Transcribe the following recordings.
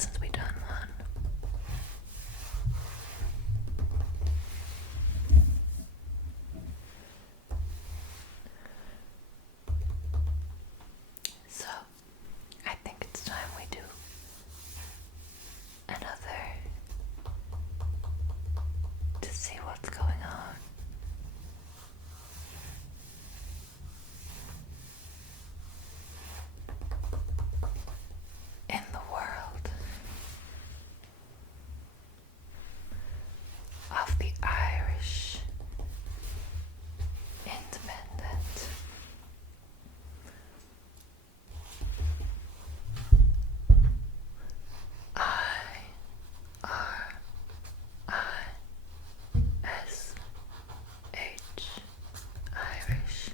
since we done one. So, I think it's time we do another to see what's going on. In the world of the Irish independent. IRISH, Irish,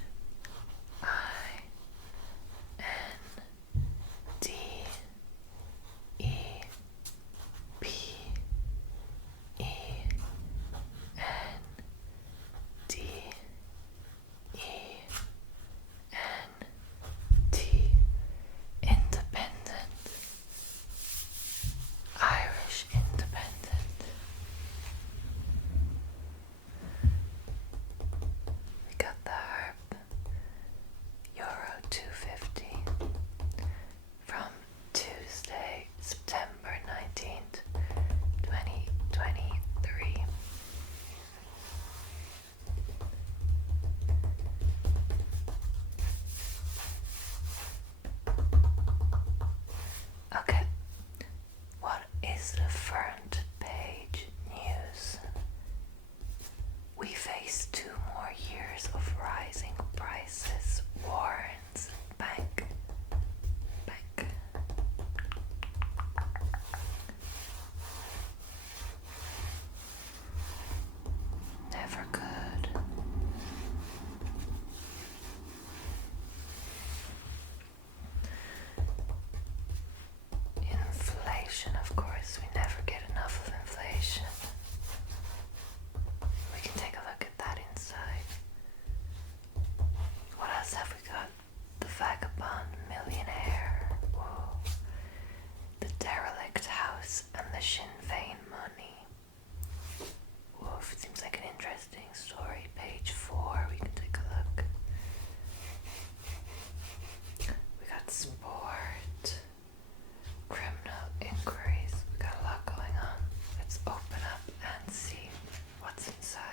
INDEPENDENT, independent, Irish independent. We got the harp, Euro 250, from Tuesday, September 19th, 2023. Okay, what is the front page news? We face 2 more years of rising prices, warns bank. Never good. Inflation, of course, we never get enough of inflation. We can take a look at that inside. What else have we got? The vagabond millionaire. Whoa. The derelict house and the Sinn Féin money. Woof, it seems like an interesting story. Page 4, we can take a look. We got sport, criminal inquiries. We got a lot going on. Let's open up and see what's inside.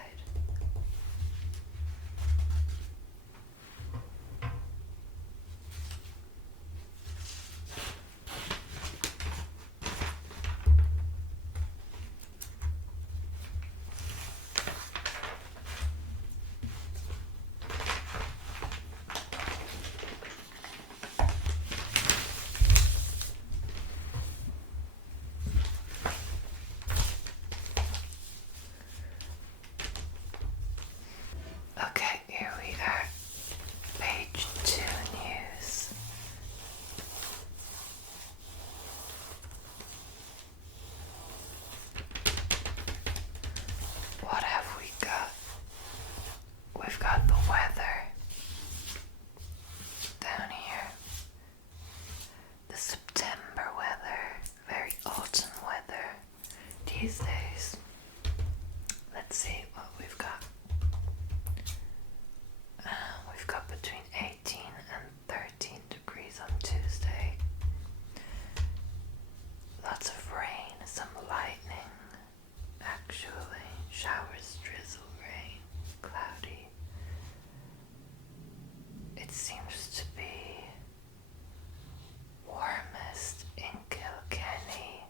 Okay, here we are. Page 2 news. What have we got? We've got the weather down here. The September weather, very autumn weather these days. Let's see what we've got. We've got between 18 and 13 degrees on Tuesday. Lots of rain, some lightning, actually. Showers, drizzle, rain, cloudy. It seems to be warmest in Kilkenny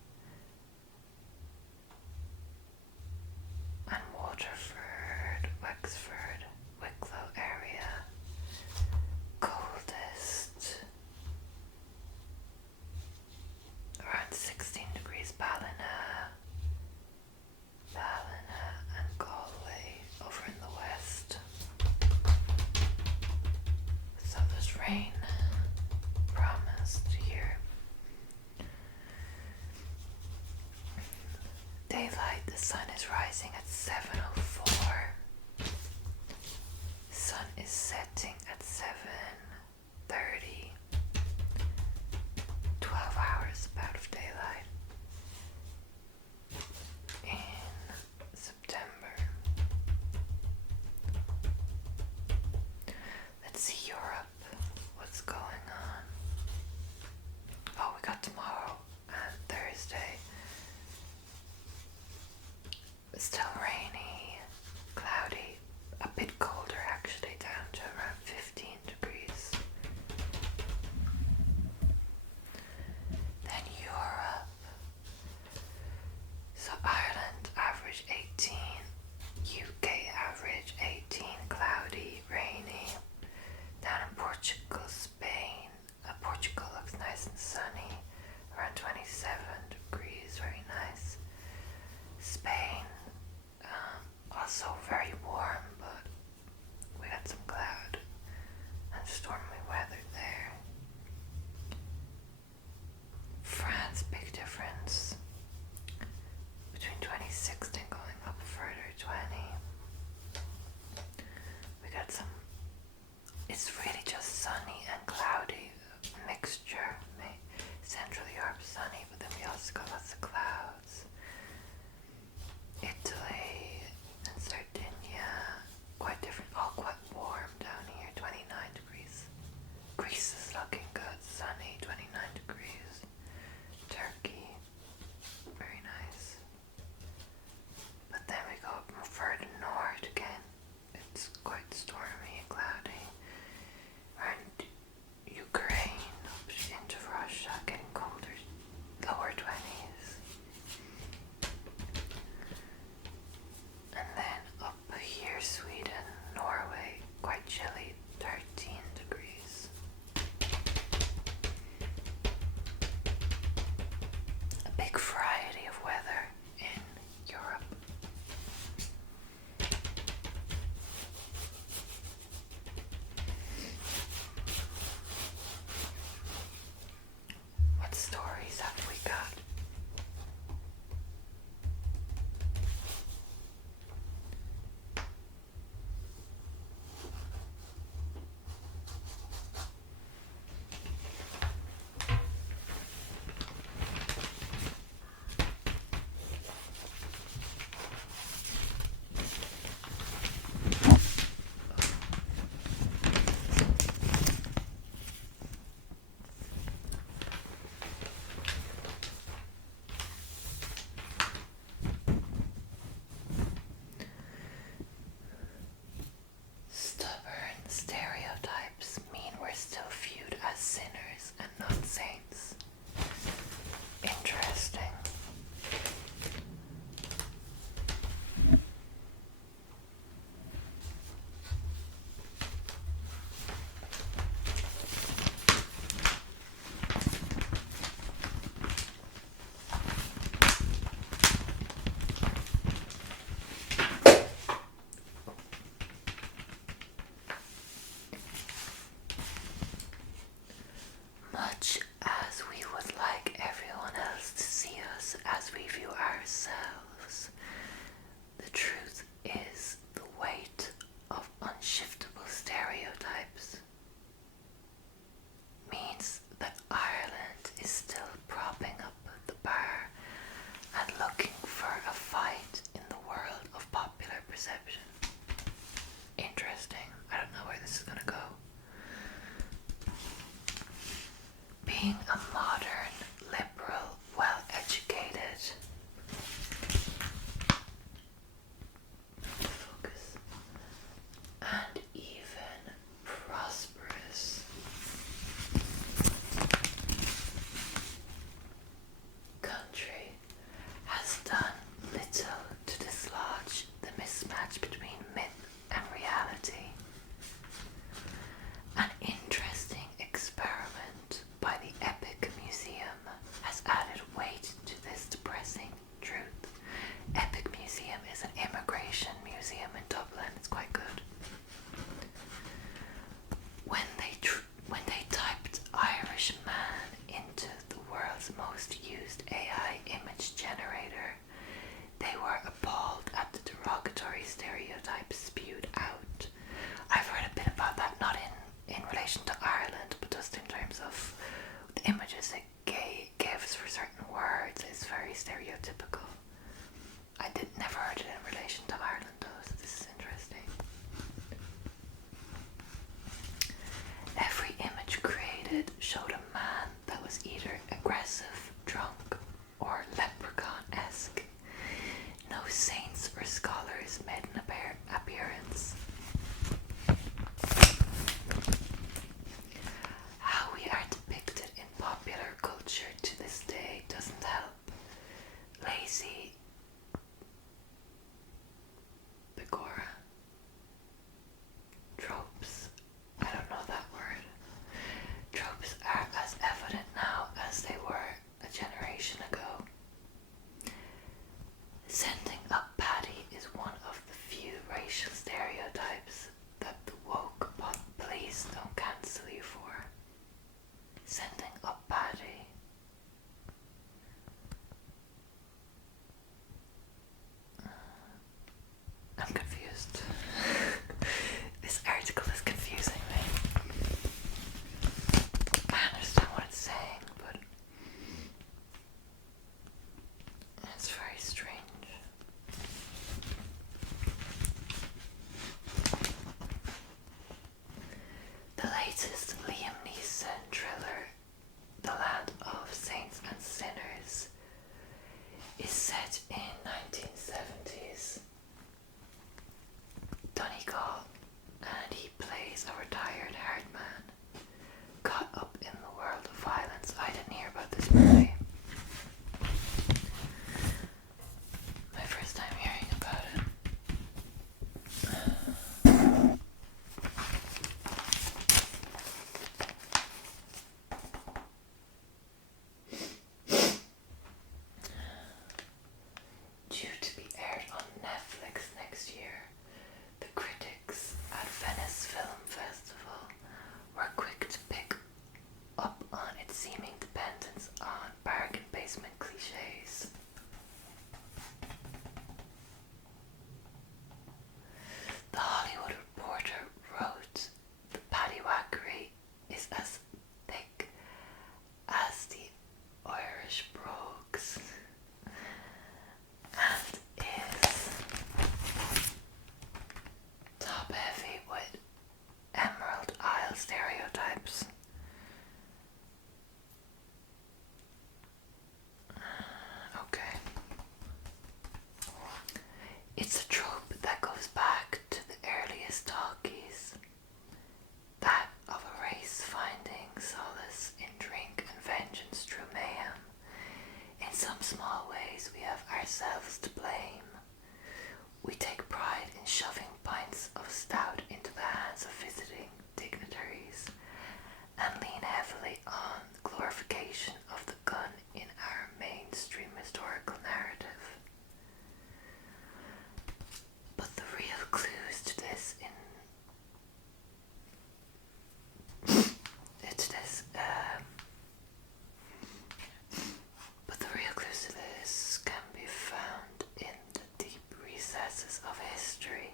and Waterford, Wexford, Wicklow area. Coldest around 16 degrees Ballina and Galway over in the west. So there's rain promised here. Daylight, the sun is rising at 7:04. Sun is setting at 7:30. 12 hours about of daylight. still rainy, cloudy, a bit colder actually, down to around 15 degrees. Then Europe. So Ireland average 18, UK average 18, cloudy, rainy. Down in Portugal, Spain. Portugal looks nice and sunny, around 27 degrees, very nice. Spain, also very warm, but we got some cloud and stormy weather there. France, big difference between 26 and going up further, 20. We got some, it's really just sunny and cloudy, mixture. Central Europe sunny, but then we also got lots of clouds. Italy and Sardinia, quite different, all quite warm down here, 29 degrees. Greece is looking good, sunny, 29 degrees. Turkey, very nice. But then we go further north again, it's quite stormy and cloudy. And Ukraine, up into Russia, getting colder, lower 20s. And then up here, Sweden, Norway, quite chilly, 13 degrees. A big variety of weather in Europe. What stories have we got? Stubborn stereotypes mean we're still viewed as sinners and not saints. Interesting. Much as we would like everyone else to see us as we view ourselves, the truth is the weight of unshiftable stereotypes means that Ireland is still propping up the bar and looking for a fight in the world of popular perception. Interesting. I don't know where this is going to go. Being a modern, liberal, well-educated, focus, and even prosperous country has done little to dislodge the mismatch between myth and reality. An interesting experiment by the Epic Museum just... this article is confusing me. I understand what it's saying, but it's very strange. The latest Liam Neeson thriller, The Land of Saints and Sinners, is set in 1970s. Donegal, and he plays a retired hard man caught up in the world of violence. I didn't hear about this movie. My first time hearing about it. Due to be aired on Netflix next year, the critics at Venice Film Festival were quick to pick up on its seeming dependence on bargain basement cliches. The Hollywood Reporter wrote, "The paddywhackery is as thick as the Irish brogues and is top heavy with Emerald Isle stereotypes." Okay. It's a trope that goes back to the earliest talkies, that of a race finding solace in drink and vengeance through mayhem. In some small ways we have ourselves to blame. We take pride in shoving pints of stout into the hands of visiting dignitaries and lean heavily on the glorification of the gun in our mainstream historical narrative. But the real clues to this can be found in the deep recesses of history.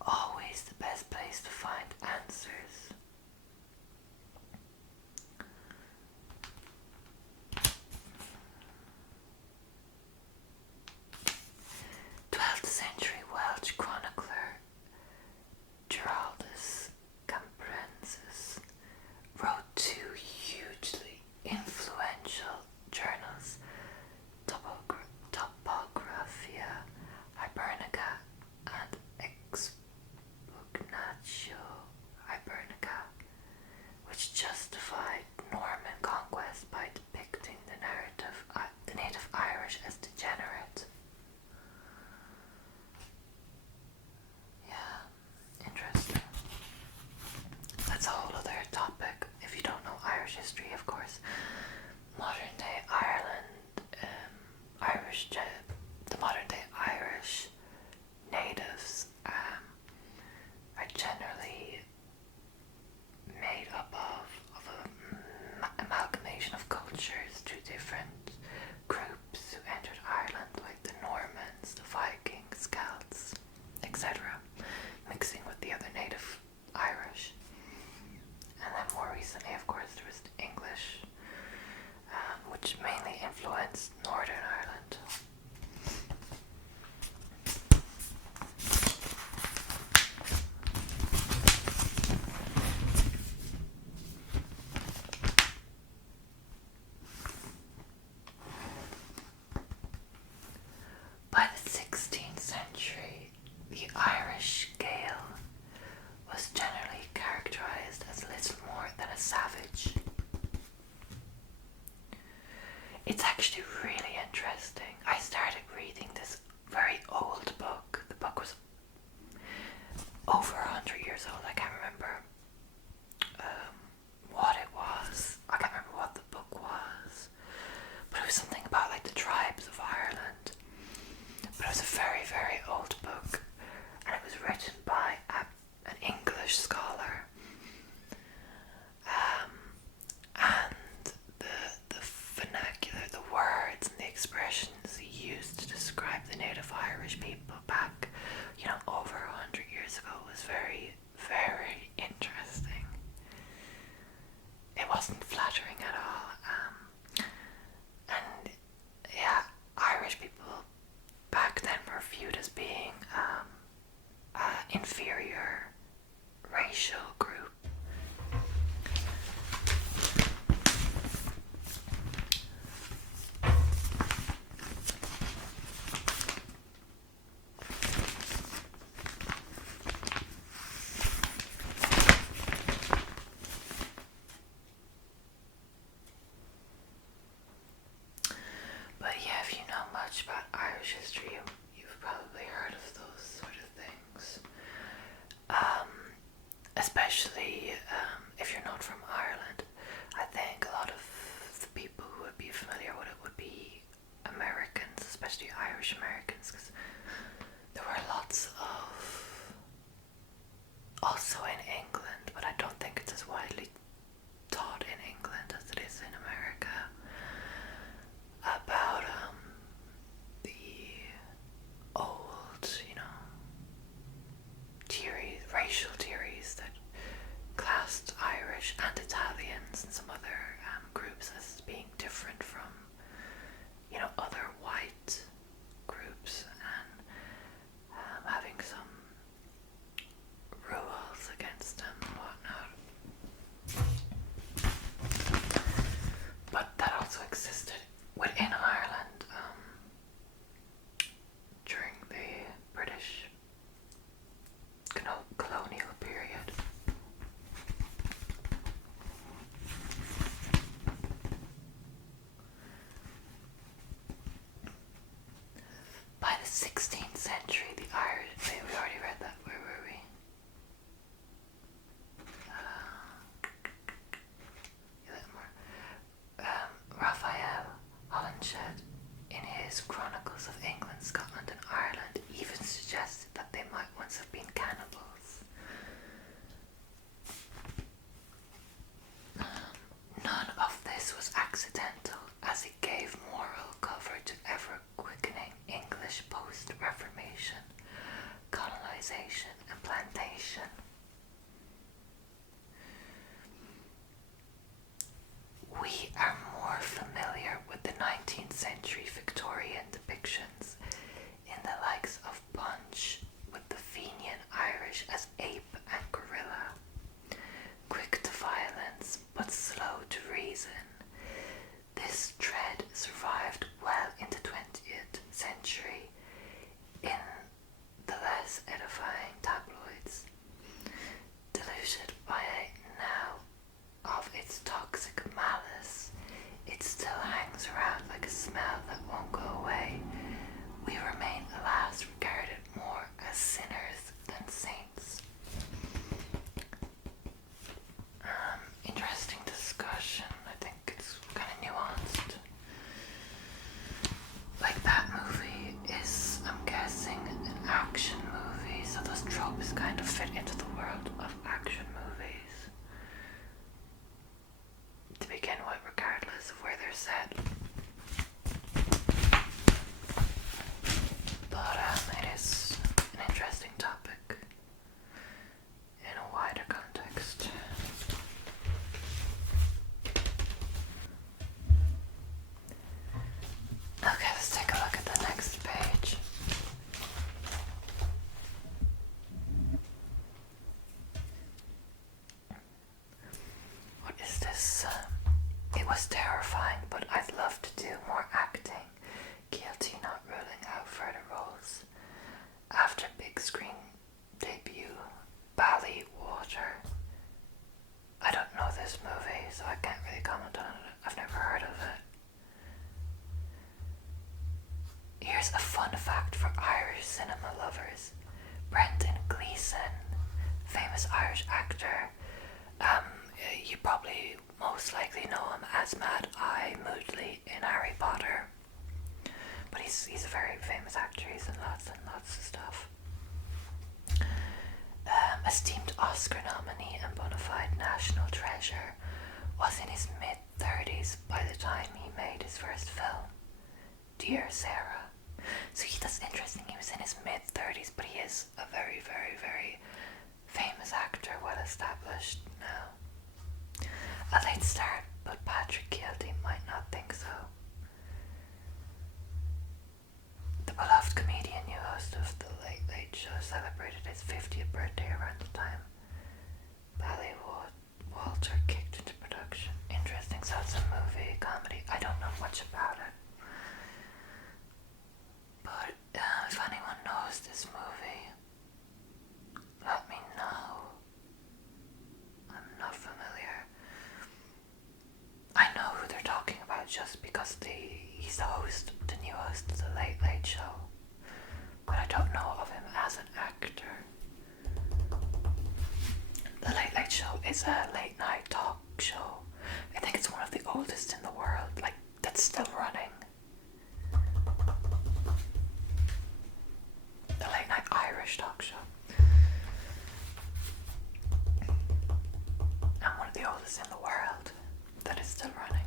Always the best place to find answers. Century Welsh chronicler Geraldus Cambrensis wrote two hugely influential journals, Topographia Hibernica and Expugnatio Hibernica, which justified Norman conquest by depicting the native Irish as degenerate. Interesting. That's a whole other topic if you don't know Irish history, of course. Modern day Ireland, the modern day Irish natives are generally made up of an amalgamation of cultures, two different groups who entered Ireland, like the Normans, the Vikings, Celts, etc., mixing with the other native Irish. And then more recently, of course, there was the English, which mainly influenced Northern Ireland. By the 16th century, the Irish Gael was generally characterized as little more than a savage. It's actually really interesting. I started reading this very old book. The book was over 100 years old. I can't remember what it was. I can't remember what the book was. But it was something about like the tribes of Ireland. But it was a very, very old book. And it was written by an English scholar. And the vernacular, the words and the expressions he used to describe the native Irish people back, 16th century, the Irish. Wait, we already read that. Where were we? A little more. Raphael Holinshed, in his Chronicles of England, Scotland, and Ireland, even suggested that they might once have been cannibals. None of this was accidental, as it gave moral cover to ever-quickening English post-Reformation, colonization, and plantation. We are more familiar with the 19th century Victorian depictions in the likes of Punch, with the Fenian Irish as ape and gorilla, quick to violence but slow to reason. This trend survived well into 20th century in the less edifying tabloids, diluted by a now of its toxic malice. It still hangs around like a smell that won't go away. We remain, alas, regarded more as sinners than saints. Interesting discussion. I think it's kind of nuanced. Like, that movie is, I'm guessing, an action movie, so those tropes kind of fit into the world of action movies to begin with, regardless of where they're set. But it is an interesting topic in a wider context. Okay, let's take a look at the next page. What is this? It was terrifying, but I'd love to do more acting. Guilty not ruling out further roles. After big screen debut, Ballywater. I don't know this movie, so I can't really comment on it. I've never heard of it. Here's a fun fact for Irish cinema lovers. Brendan Gleeson, famous Irish actor. You probably most likely know him as Mad Eye Moodley in Harry Potter. But he's a very famous actor. He's in lots and lots of stuff. Esteemed Oscar nominee and bona fide national treasure, was in his mid-30s by the time he made his first film, Dear Sarah. So that's interesting. He was in his mid-30s, but he is a very, very, very famous actor, well established now. A late start, but Patrick Kielty might not think so. The beloved comedian, new host of The Late Late Show, celebrated his 50th birthday around the time Ballywater kicked into production. Interesting. So it's a movie, comedy. I don't know much about it. But if anyone knows this movie, let me know. I'm not familiar. I know who they're talking about just because he's the host, the new host of The Late Late Show. But I don't know of him as an actor. The Late Late Show is a late night talk show. I think it's one of the oldest in the world, like, that's still running. The late night Irish talk show. And one of the oldest in the world that is still running.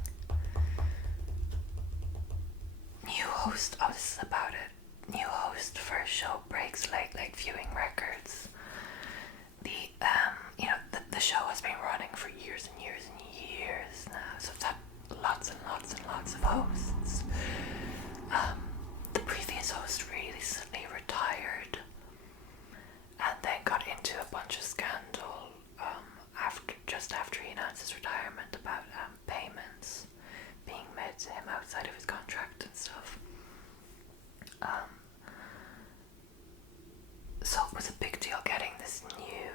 New host, oh, this is about it. New host first show breaks late viewing records. The show has been running for years and years and years now, so it's had lots and lots and lots of hosts. The previous host recently retired and then got into a bunch of scandal after he announced his retirement about payments being made to him outside of his contract and stuff. So it was a big deal getting this new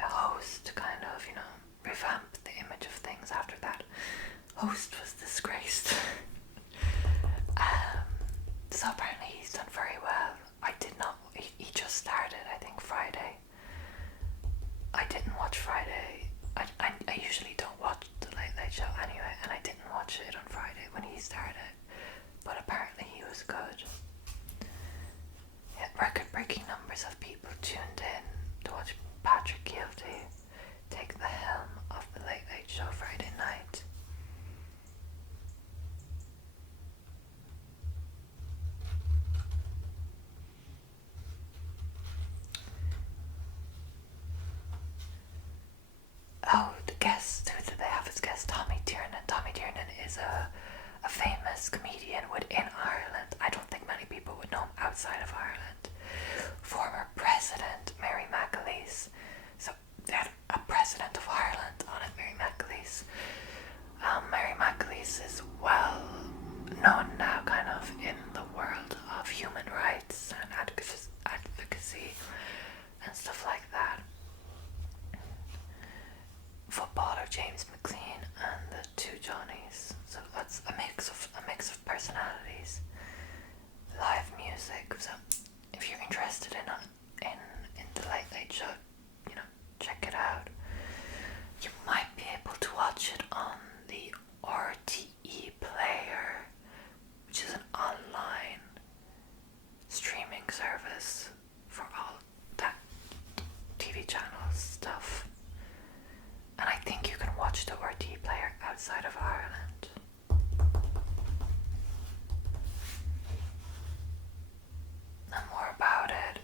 host to kind of, revamp the image of things after that host was disgraced. So apparently he's done very well comedian within Ireland. I don't think many people would know him outside of Ireland. Former President Mary McAleese. So they had a President of Ireland on it, Mary McAleese. Mary McAleese is well known now kind of in the world of human rights and advocacy and stuff like that. Footballer James McLean and the two Johnnies. So that's a mix of personalities. Live music. So if you're interested in the Late Late Show, check it out. You might be able to watch it on the RTE player, which is an online streaming service for all that TV channels stuff. And I think you can watch the RTE player outside of Ireland. And more about it.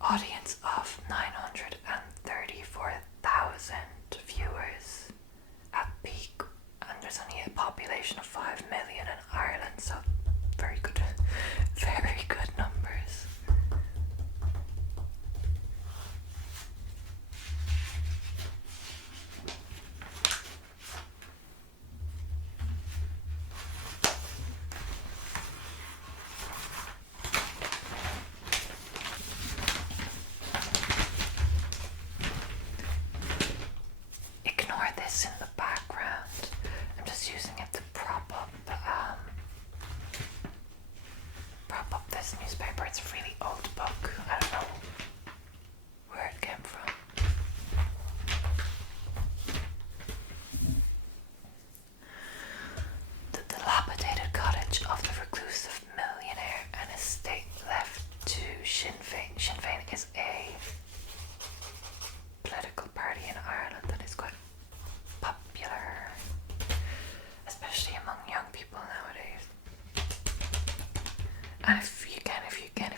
Audience of 934,000 viewers at peak, and there's only a population of 5 million in Ireland, so very good numbers. Ignore this in the background. I'm just using it to prop up this newspaper. It's a really old book. I don't know where it came from. The dilapidated cottage of the reclusive millionaire and estate left to Sinn Féin. Sinn Féin is a political party in Ireland that is quite popular, especially among young people nowadays. And if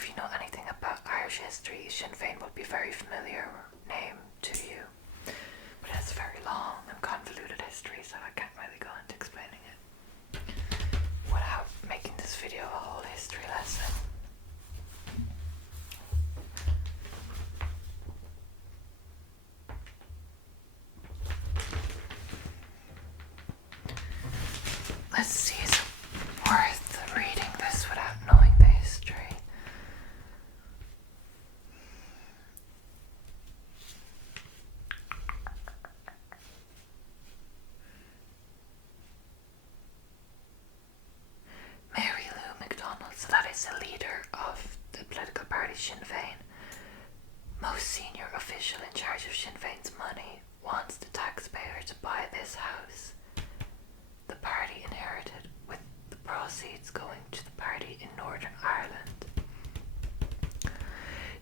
you know anything about Irish history, Sinn Féin will be a very familiar name to you. But it has a very long and convoluted history, so I can't really go into explaining it without making this video a whole history lesson. Let's see, is it worth reading this without knowing the history? Mary Lou MacDonald, so that is the leader of the political party Sinn Féin, most senior official in charge of Sinn Féin's money, wants the taxpayer to buy this house. The party inherited, with the proceeds going to the party in Northern Ireland.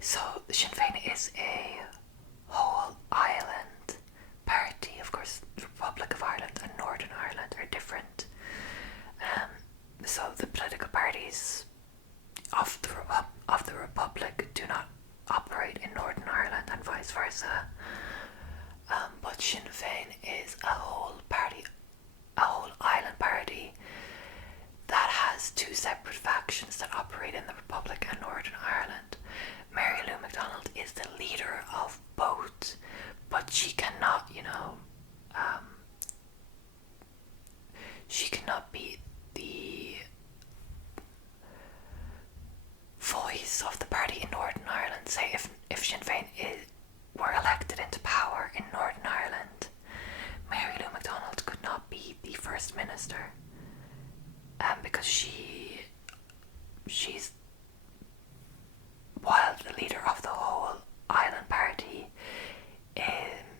So Sinn Féin is a whole island party. Of course, the Republic of Ireland and Northern Ireland are different. So the political parties of the Republic do not operate in Northern Ireland and vice versa. But Sinn Féin is a whole island party that has two separate factions that operate in the Republic and Northern Ireland. Mary Lou MacDonald is the leader of both, but she cannot, she cannot be the voice of the party in Northern Ireland. Say if Sinn Féin were elected into power in Northern Ireland, Mary Lou MacDonald could not be the First Minister, because she's, while the leader of the whole island party,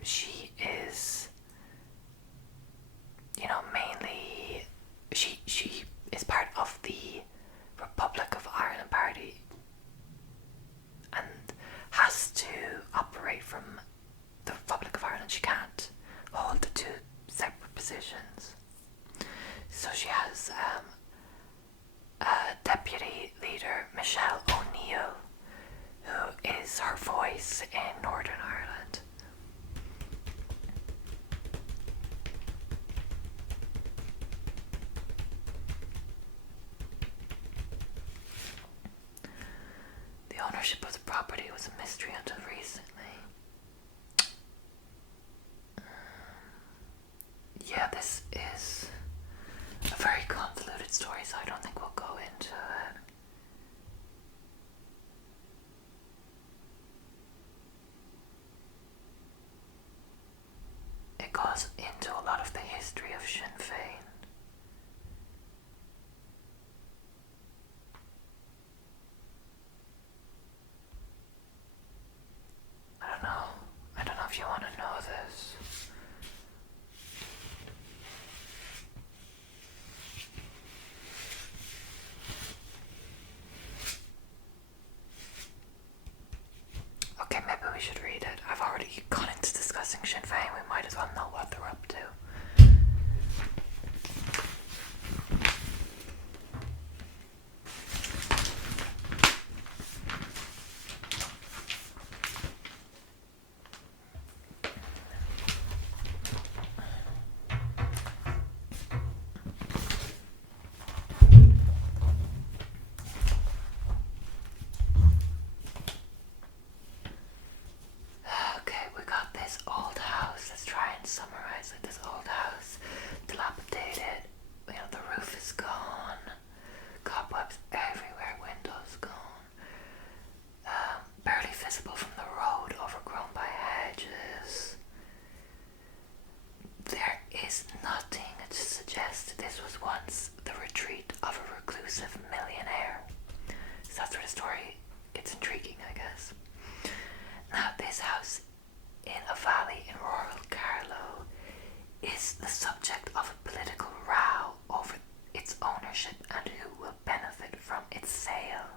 she is, mainly, she is part of the Republic of Ireland party and has to operate from the Republic of Ireland. She can't hold the two separate positions. So she has a deputy leader, Michelle O'Neill, who is her voice in Northern Ireland. ownership of the property was a mystery until recently. Yeah, this is a very convoluted story, so I don't think we'll go into it. It goes into a lot of the history of Sinn Féin. I don't know if you want to know this. Okay, maybe we should read it. I've already gone into discussing Sinn Féin. We might as well know what they're up to. Okay, we got this old house. Let's try and summarize it. This old house, dilapidated. You know, the roof is gone. Cobwebs everywhere. Windows gone. Barely visible from the road. Overgrown by hedges. There is nothing to suggest this was once the retreat of a reclusive millionaire. So that's where the story gets intriguing, I guess. Now, this house in a valley in rural Carlow is the subject of a political row over its ownership and who will benefit from its sale.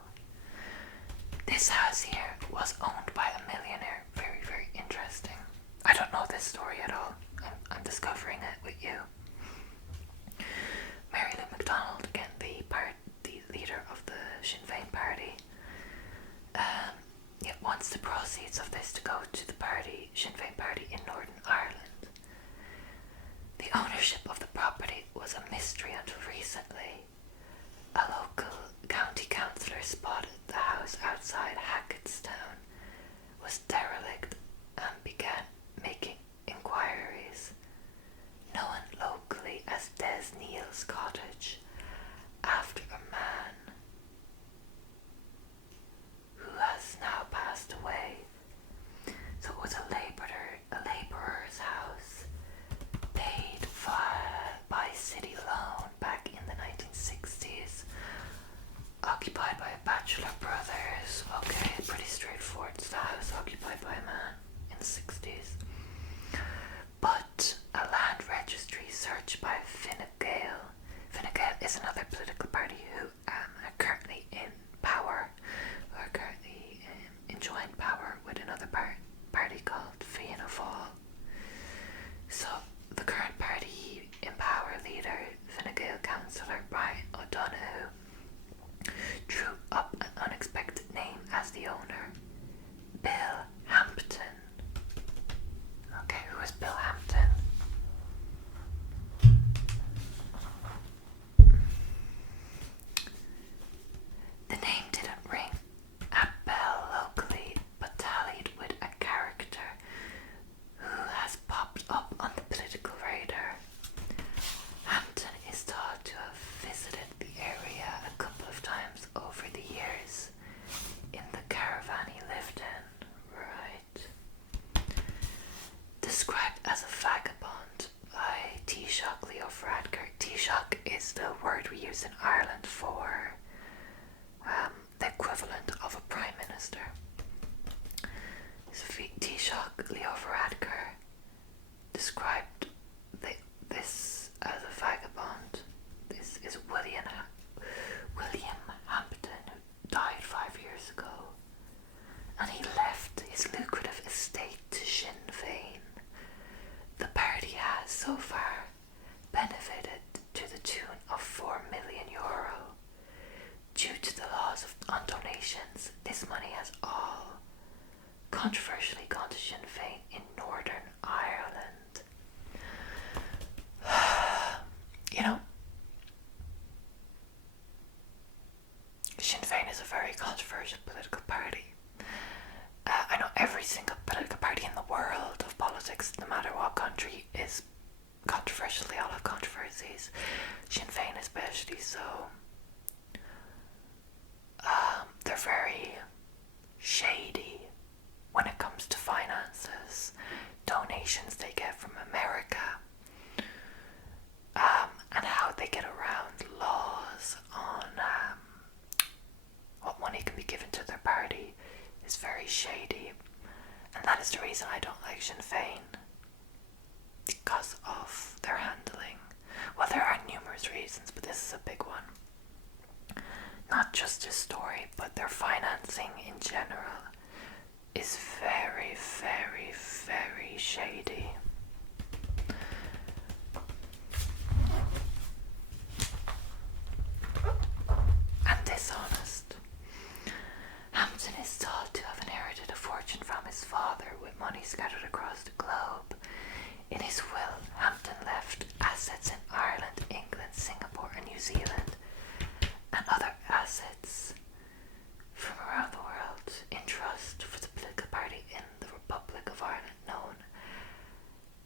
This house here was owned by a millionaire. Very, very interesting. I don't know this story at all. I'm discovering it with you. Mary Lou MacDonald, again, the leader of the Sinn Féin party, wants the proceeds of this to go to the party, Sinn Féin party in Northern Ireland. The ownership of the property was a mystery until recently. A local county councillor spotted the house outside Hackettstown was derelict and began making inquiries. Known locally as Des Neal's cottage, after a man who has now passed away. So it was a labourer's house, paid by city loan back in the 1960s, occupied by bachelor brothers. Okay, pretty straightforward. It's the house occupied by a man in the 60s. But a land registry search by Fine Gael. Fine Gael is another political party who are currently in power, who are currently enjoying power with another party called Fianna Fáil. So the current party in power leader, Fine Gael councillor Brian O'Donoghue, drew up an unexpected name as the owner, Bill Hampton. Okay, who is Bill Hampton? The name didn't ring a bell locally, but tallied with a character who has popped up on the political radar. Hampton is thought to have visited the area a couple of times over the years in the caravan he lived in. Right. Described as a vagabond by Taoiseach Leo Varadkar. Taoiseach is the word we use in Ireland for the equivalent of a prime minister. So Taoiseach Leo Varadkar described this as a vagabond. This is William Hampton, who died 5 years ago, and he left his lucrative estate to Sinn Féin. The party has so far benefited to the tune of €4 million. Due to the laws on donations, this money has all controversially gone to Sinn Féin in Northern Ireland. You know, Sinn Féin is a very controversial political party. controversial. They all have controversies. Sinn Féin especially so. They're very shady when it comes to finances, donations they get from America, and how they get around laws on what money can be given to their party is very shady, and that is the reason I don't like Sinn Féin, because of their handling. Well, there are numerous reasons, but this is a big one. Not just this story, but their financing in general is very, very, very shady. And dishonest. Hampden is thought to have inherited a fortune from his father with money scattered across the globe. In his will, Hampden left assets in Ireland, England, Singapore and New Zealand, and other assets from around the world in trust for the political party in the Republic of Ireland known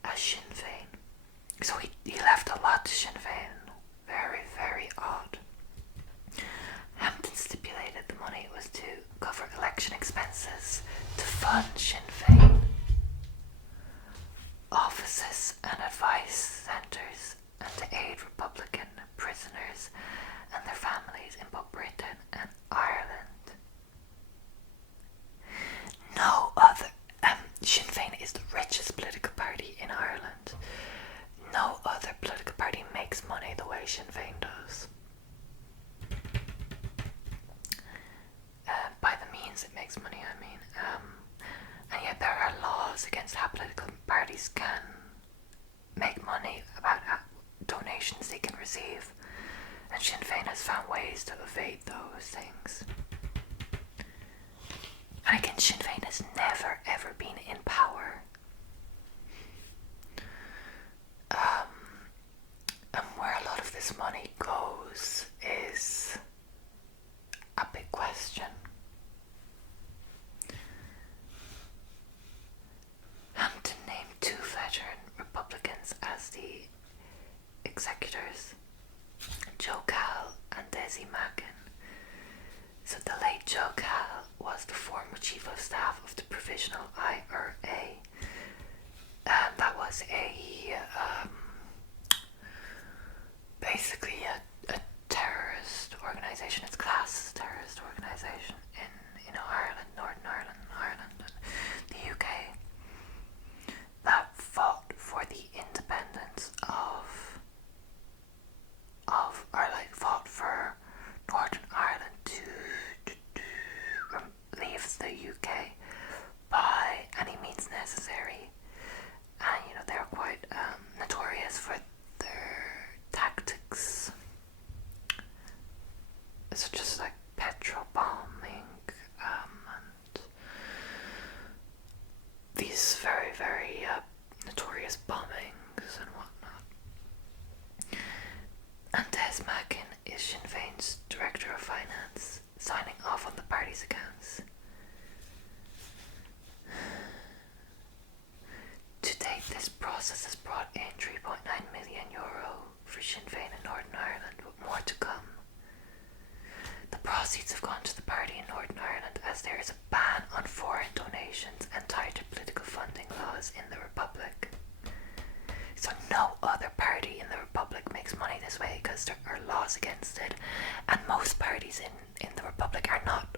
as Sinn Féin. So he left a lot to Sinn Féin. Very, very odd. Hampden stipulated the money was to cover election expenses, to fund Sinn Féin offices and advice centres, and to aid Republican prisoners and their families in both Britain and Ireland. No other Sinn Féin is the richest political party in Ireland. No other political party makes money the way Sinn Féin does. By the means it makes money, I mean. And yet there are laws against how political parties can make money, about donations they can receive. And Sinn Féin has found ways to evade those things. And again, Sinn Féin has never ever been in power. And where a lot of this money goes is a big question. Hampden named two veteran Republicans as the executors, Joe Cal and Desi Mackin. So the late Joe Cal was the former chief of staff of the Provisional IRA. That was basically a terrorist organisation. It's classed as a terrorist organisation in Ireland, Northern Ireland and the UK, that fought for the independence fought for Northern Ireland to leave the UK by any means necessary. And they're quite notorious for their tactics, such as like petrol bombing and these very, very notorious bombings and whatnot. And Des Mackin is Sinn Féin's Director of Finance, signing off on the party's accounts. To date, this process has brought in €3.9 million for Sinn Féin in Northern Ireland, with more to come. The proceeds have gone to the party in Northern Ireland as there is a ban on foreign donations and tighter political funding laws in the Republic. So no other party in the Republic makes money this way because there are laws against it, and most parties in the Republic are not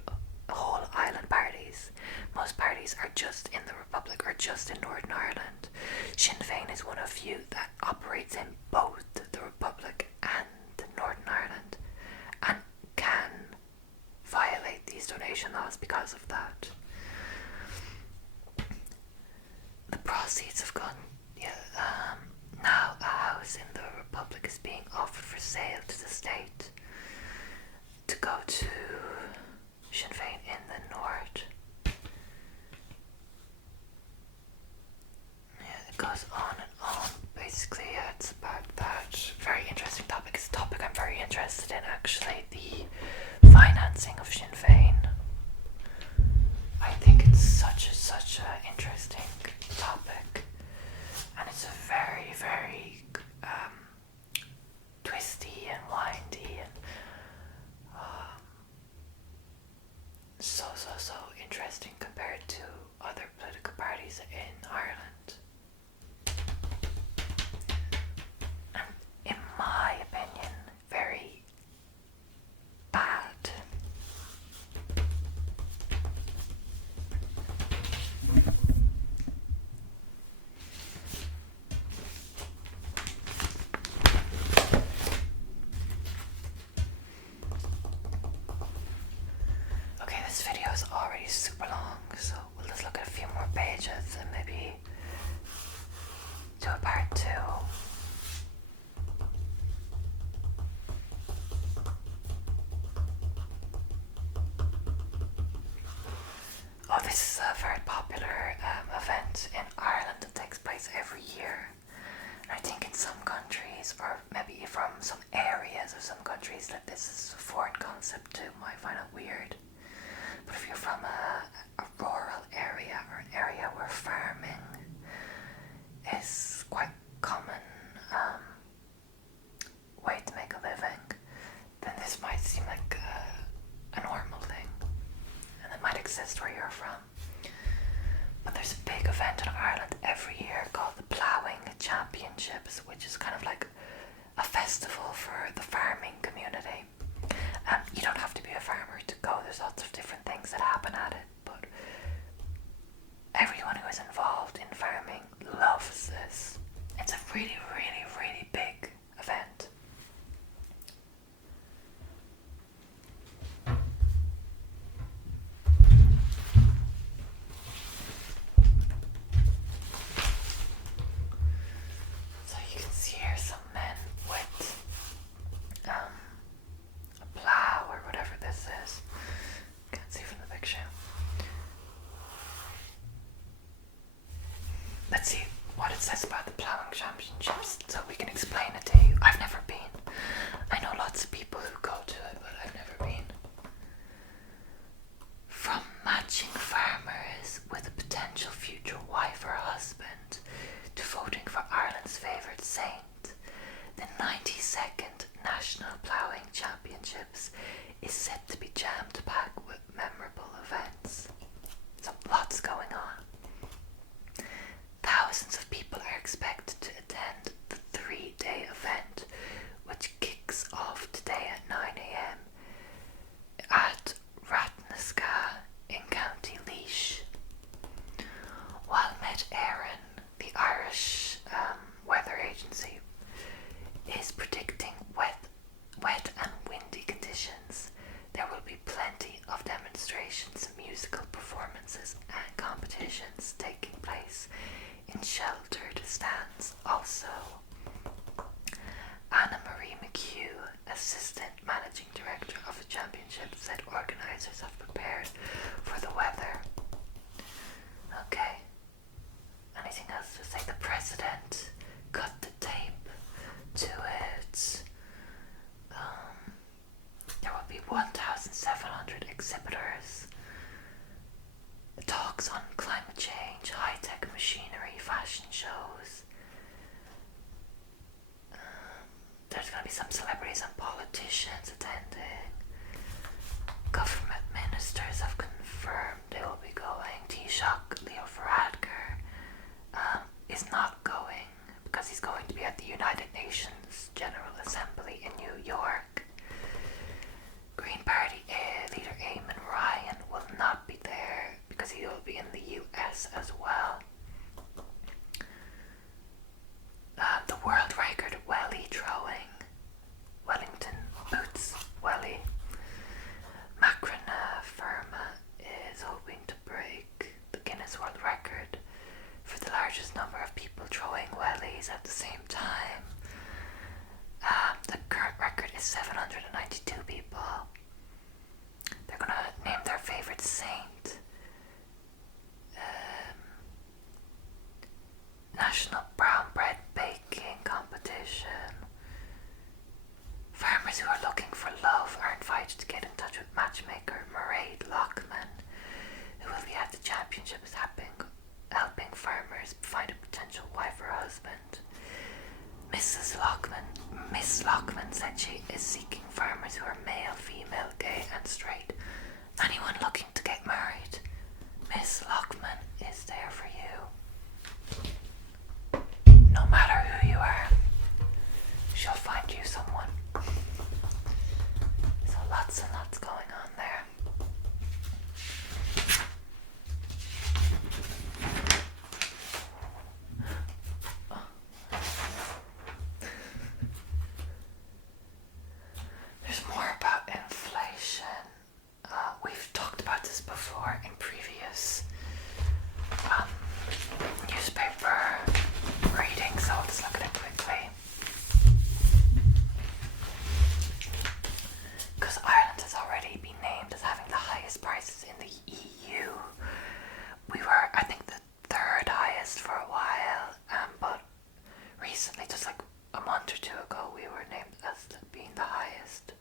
whole island parties. Most parties are just in the Republic or just in Northern Ireland. Sinn Féin is one of few that operates in both the Republic and Northern Ireland and can violate these donation laws because of that. The proceeds have gone. Now a house in the Republic is being offered for sale to the state to go to Sinn Féin in the north. It goes on and on. Basically, it's about that. Very interesting topic. It's a topic I'm very interested in, actually. The financing of Sinn Féin. I think it's such a interesting topic. And it's a very, very popular event in Ireland that takes place every year. And I think in some countries, or maybe from some areas of some countries, that this is a foreign concept too, might find it weird. But if you're from a rural area, or an area where farming is quite common way to make a living, then this might seem like a normal thing, and it might exist where you're from. But there's a big event in Ireland every year called the Ploughing Championships, which is kind of like a festival for the farming community. You don't have to be a farmer to go, there's lots of different things that happen at it, but everyone who is involved in farming loves this. It's a really, really, really big event. So you can see here some men with a plough or whatever this is. Can't see from the picture. Let's see what it says about the Ploughing Championships so we can explain it to you. I've never been. I know lots of people who go to it, but I've never been. From matching farmers with a potential future wife or husband to voting for Ireland's favourite saint, the 92nd National Ploughing Championships is set to be jammed packed with memorable events. So lots going on. Thousands of people are expected to attend the 3-day event, which kicks off today at 9 a.m. at Rathnaska in County Laois. While Met Éireann, the Irish weather agency, is predicting wet and windy conditions, there will be plenty of demonstrations, musical performances and competitions taking place in sheltered stands. Also, Anna Marie McHugh, Assistant Managing Director of the championship, said organisers have prepared for the weather. Okay. Anything else to say? The president cut the tape to it. There will be 1,700 exhibitors. Talks on climate change, high-tech machinery, fashion shows. There's going to be some celebrities and politicians attending. Government ministers have confirmed they will be going. Taoiseach Leo Varadkar is not going because he's going to be at the United Nations General Assembly in New York. Green Party leader Eamon Ryan will not be there because he will be in the US as well. The world record welly throwing, Wellington boots welly. Macron Firma is hoping to break the Guinness World Record for the largest number of people throwing wellies at the same time. The current record is 792 people. They're going to name their favourite saint. National Brown Bread Baking Competition. Farmers who are looking for love are invited to get in touch with matchmaker Mairead Lockman, who will be at the championships helping farmers find a potential wife or husband. Miss Lockman said she is seeking farmers who are male, female, gay and straight. Anyone looking to get married, Miss Lockman is there for you. No matter who you are, she'll find you someone. So lots and lots going on there. There's more about inflation. We've talked about this before in previous month or two ago we were named as being the highest,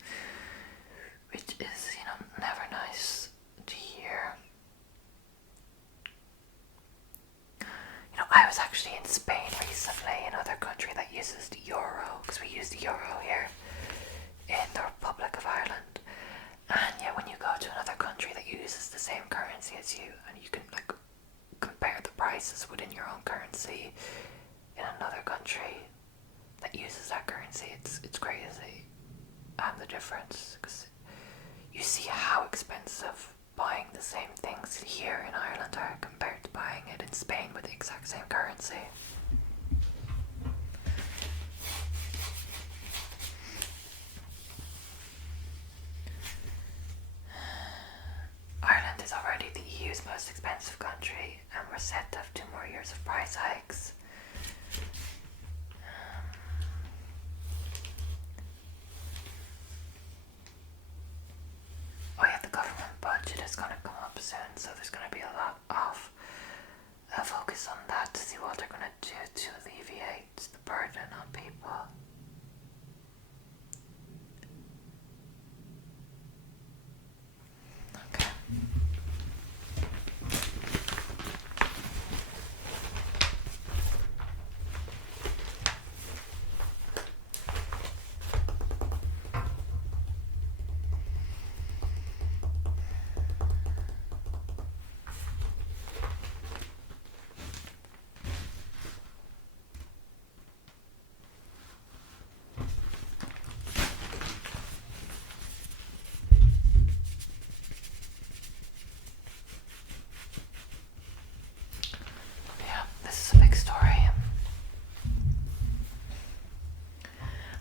which is, never nice to hear. I was actually in Spain recently, another country that uses the euro, because we use the euro here in the Republic of Ireland. And yeah, when you go to another country that uses the same currency as you, and you can compare the prices within your own currency in another country that uses that currency, it's crazy. And the difference, because you see how expensive buying the same things here in Ireland are compared to buying it in Spain with the exact same currency. Ireland is already the EU's most expensive country, and we're set to have 2 more years of price hikes. Oh yeah, the government budget is going to come up soon, so there's going to be a lot of focus on that to see what they're going to do to alleviate the burden on people. Okay. This is a big story.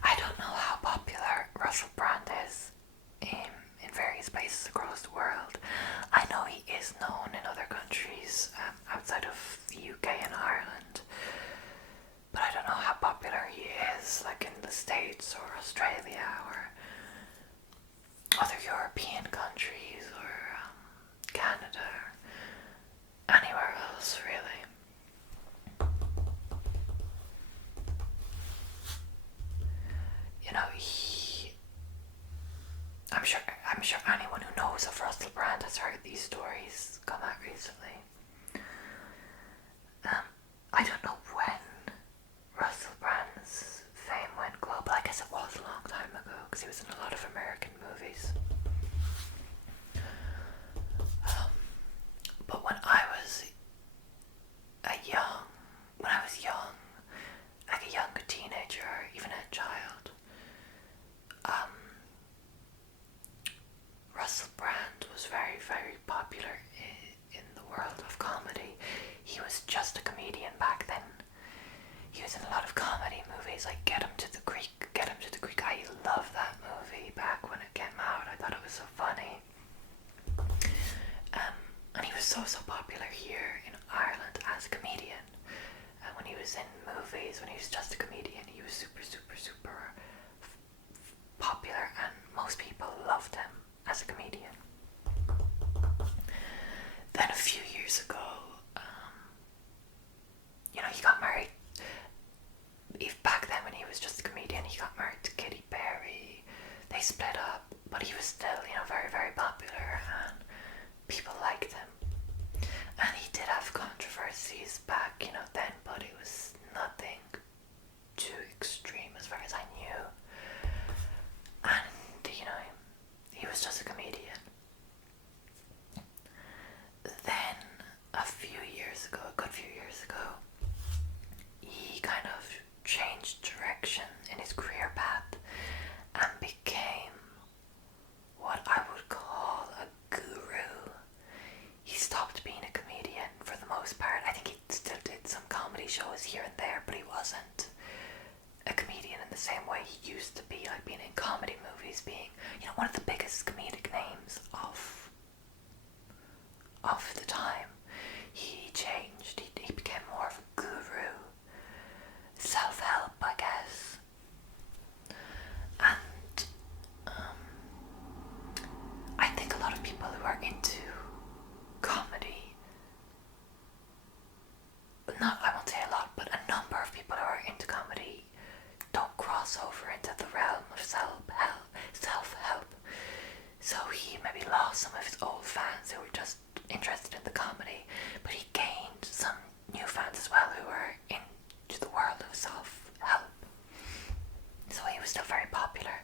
I don't know how popular Russell Brand is in various places across the world. I know he is known in other countries outside of the UK and Ireland, but I don't know how popular he is, like in the States or Australia or other European countries or Canada or anywhere else, really. I'm sure anyone who knows of Russell Brand has heard these stories come out recently. I don't know when Russell Brand's fame went global. I guess it was a long time ago, because he was in a lot of American movies. But when I was young, like a younger teenager, even a child, Russell Brand was very, very popular in the world of comedy. He was just a comedian back then. He was in a lot of comedy movies, like Get Him to the Creek. I loved that movie back when it came out. I thought it was so funny. And he was so popular here in Ireland as a comedian. And when he was in movies, when he was just a comedian, he was super popular, and most people loved him as a comedian. Then a few years ago, he got married. Back then when he was just a comedian, he got married to Katy Perry. They split up, but he was still, very, very popular, and people liked him. And he did have controversies back, then, but it was nothing too extreme as far as I knew. And, he was just a comedian. Then, a good few years ago, he kind of changed direction in his career path and became what I would call a guru. He stopped being a comedian for the most part. I think he still did some comedy shows here and there, but he wasn't a comedian in the same way he used to be, like being in comedy movies, being, one of the biggest comedic names of the time. He changed. He became more of a guru. Self-help, I guess. And I think a lot of people who are into comedy, I won't say a lot, but a number of people who are into comedy don't cross lost some of his old fans who were just interested in the comedy, but he gained some new fans as well who were into the world of self-help. So he was still very popular,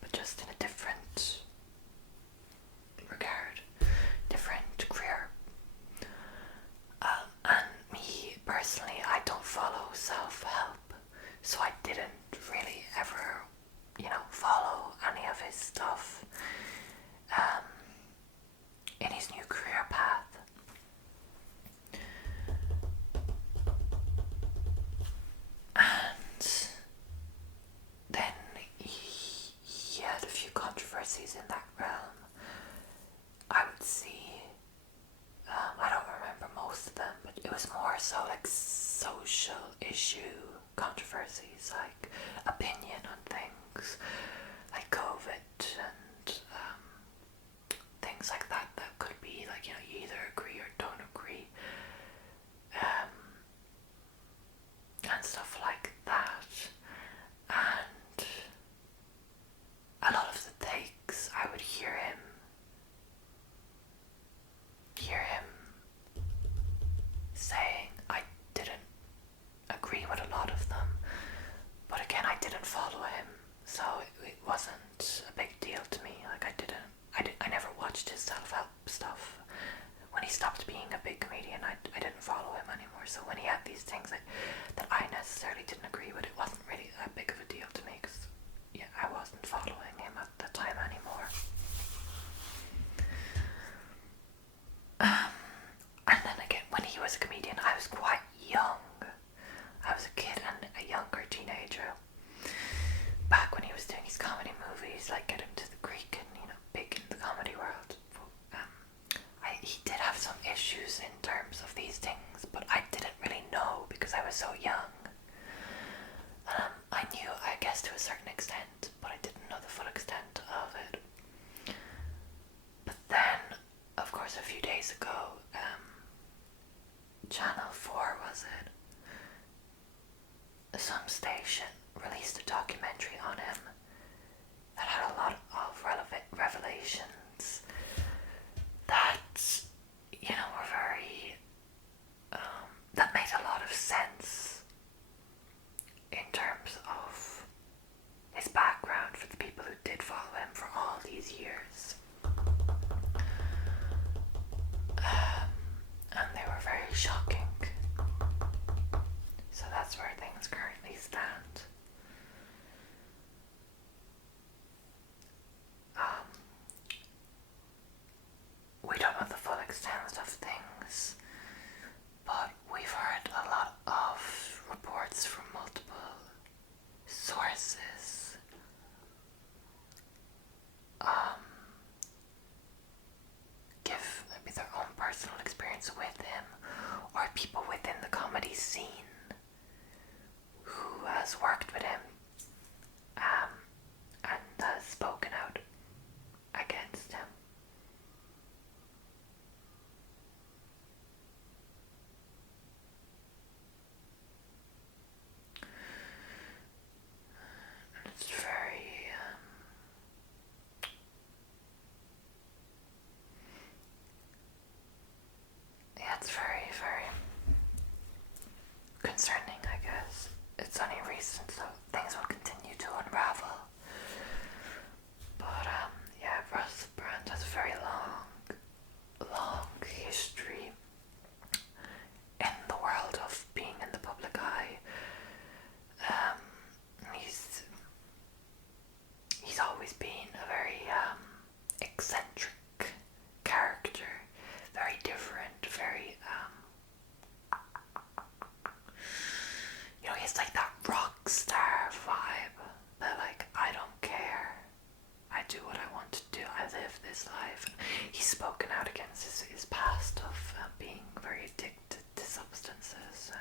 but just in a different regard, different career. And me personally, I don't follow self-help, so I didn't really ever, follow any of his stuff in his new career path. And then he had a few controversies in that realm. I would see, I don't remember most of them, but it was more so like social issue controversies, like opinion on things like COVID and things like that could be like, you either agree or don't agree, and stuff like that. And a lot of the takes, I would hear him saying I didn't agree with a lot of them, but again, I didn't follow him, so it wasn't a big deal to me. Like I never watched his self-help stuff. When he stopped being a big comedian, I didn't follow him anymore. So when he had these things that I necessarily didn't agree with, it wasn't really that big of a deal to me, because I wasn't following him at the time anymore. And then again, when he was a comedian, I was quite young. I was a kid and a younger teenager. Back when he was doing his comedy movies, like Get Him to the Greek and, big in the comedy world. He did have some issues in terms of these things, but I didn't really know because I was so young. I knew, I guess, to a certain extent, but I didn't know the full extent of it. But then, of course, a few days ago, Channel 4 was it? Some station released a documentary on him that had a lot of revelations that, were very, that made a lot of sense in terms of his background for the people who did follow him for all these years. And they were very shocking. So that's where things currently stand. We don't know the full extent of things, but we've heard a lot of reports from multiple sources. Give maybe their own personal experience with him, or people within the comedy scene who has worked with him and has spoken out against him. And it's very it's very, very concerning, I guess. It's only recent, so things will continue to unravel. But Russ Brand has a very long history in the world of being in the public eye. He's always been a very eccentric character, very different, very he's like that rock star vibe that, like, I don't care, I do what I want to do, I live this life. He's spoken out against his past of being very addicted to substances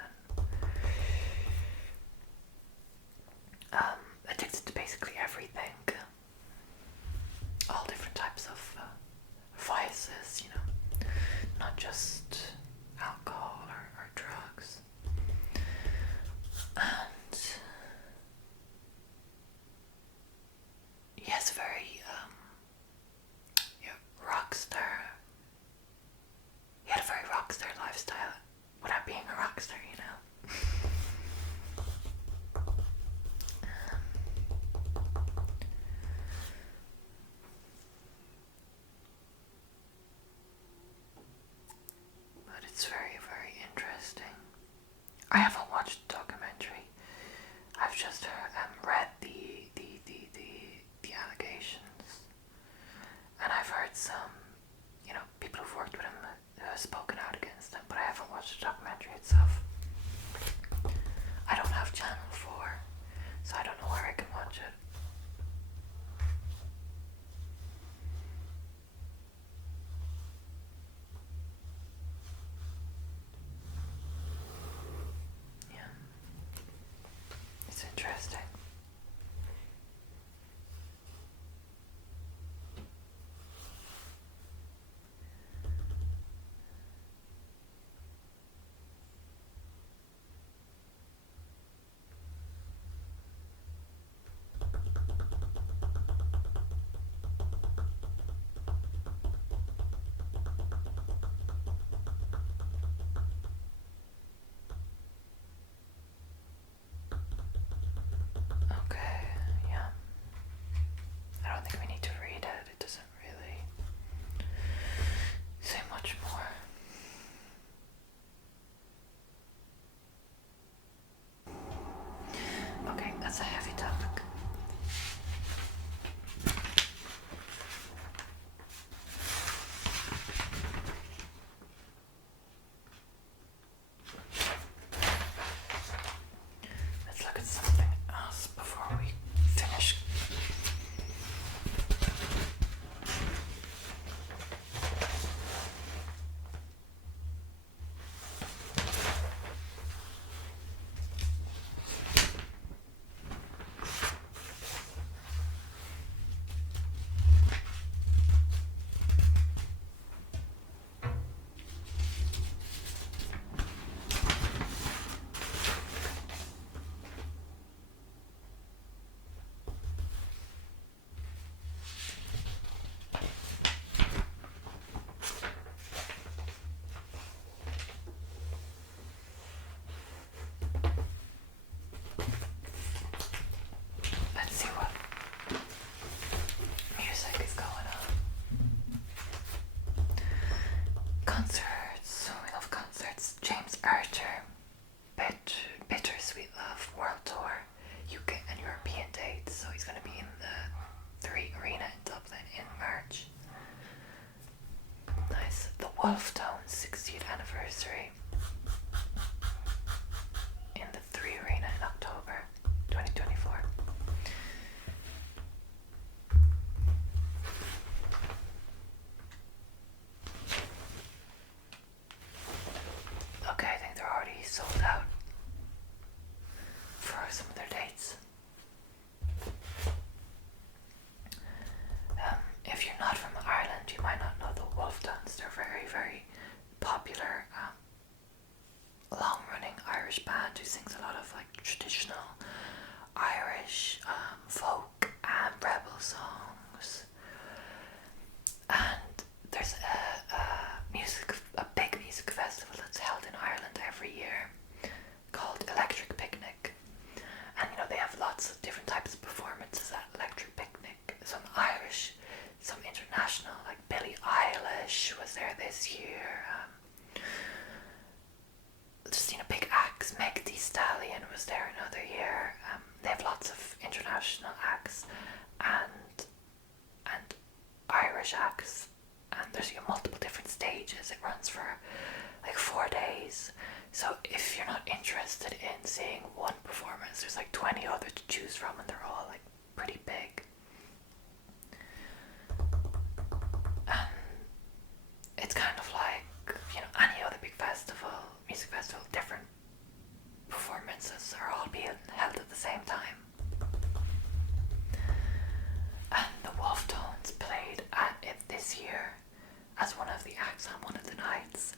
and addicted to basically everything, all different types of vices, not just alcohol or drugs. And he has very read the allegations, and I've heard some, people who've worked with him who have spoken out against him, but I haven't watched the documentary itself. I don't have Channel 4, so I don't know where I can watch it. Yeah. It's interesting. Okay, yeah. I don't think we need to read it. It doesn't really say much more. Okay, that's a heavy topic. Let's look at something else before we finish. Let's see what music is going on. Concerts. We love concerts. James Arthur, Bittersweet Love World Tour, UK and European dates. So he's going to be in the 3 Arena in Dublin in March. Nice. The Wolf Tones 60th anniversary in the 3 Arena in October 2024. Okay, I think they're already sold out for some of their dates. If you're not from Ireland, you might not know the Wolf Tones. They're very, very popular, long-running Irish band who sings a lot of like traditional Irish folk and rebel songs. And there's a big music festival that's held in Ireland every year called Electric Picnic. And they have lots of different types of performances at Electric Picnic. Some Irish, some international, like Billie Eilish was there this year. Just big acts. Meg Thee Stallion was there another year. They have lots of international acts and Irish acts, and there's multiple different stages. It runs for like 4 days. So if you're not interested in seeing one performance, there's like 20 others to choose from, and they're all like pretty big. And it's kind of like any other big festival, music festival. Different performances are all being held at the same time. And the Wolf Tones played at it this year as one of the acts on one of the nights,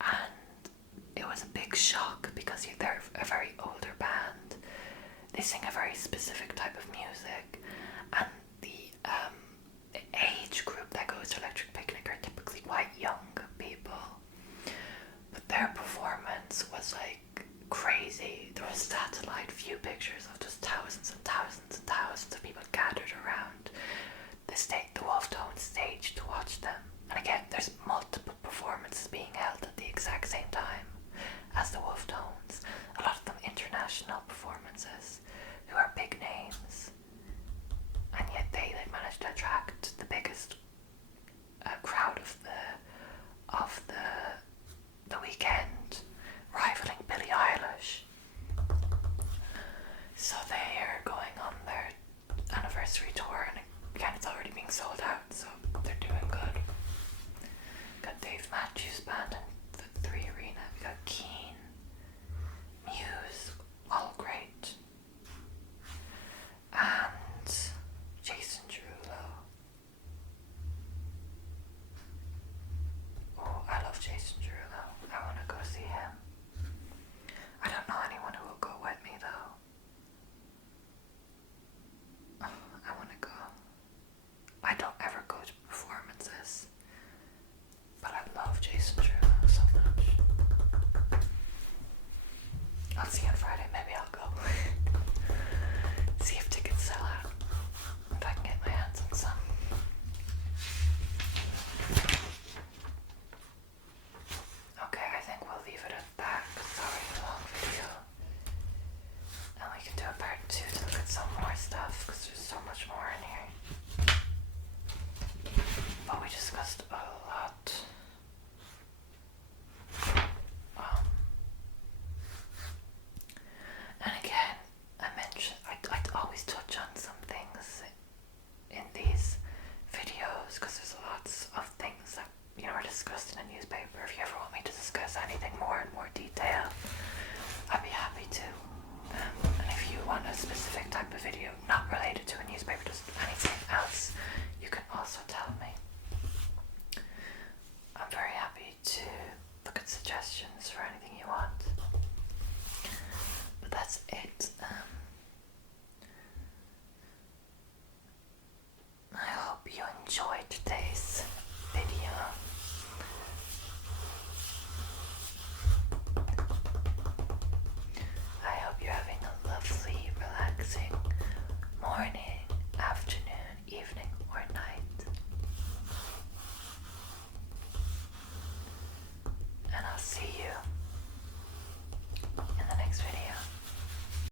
and it was a big shock because they're a very older band. They sing a very specific type of music, and the age group that goes to Electric Picnic are typically quite young people. But their performance was like crazy. There was satellite view pictures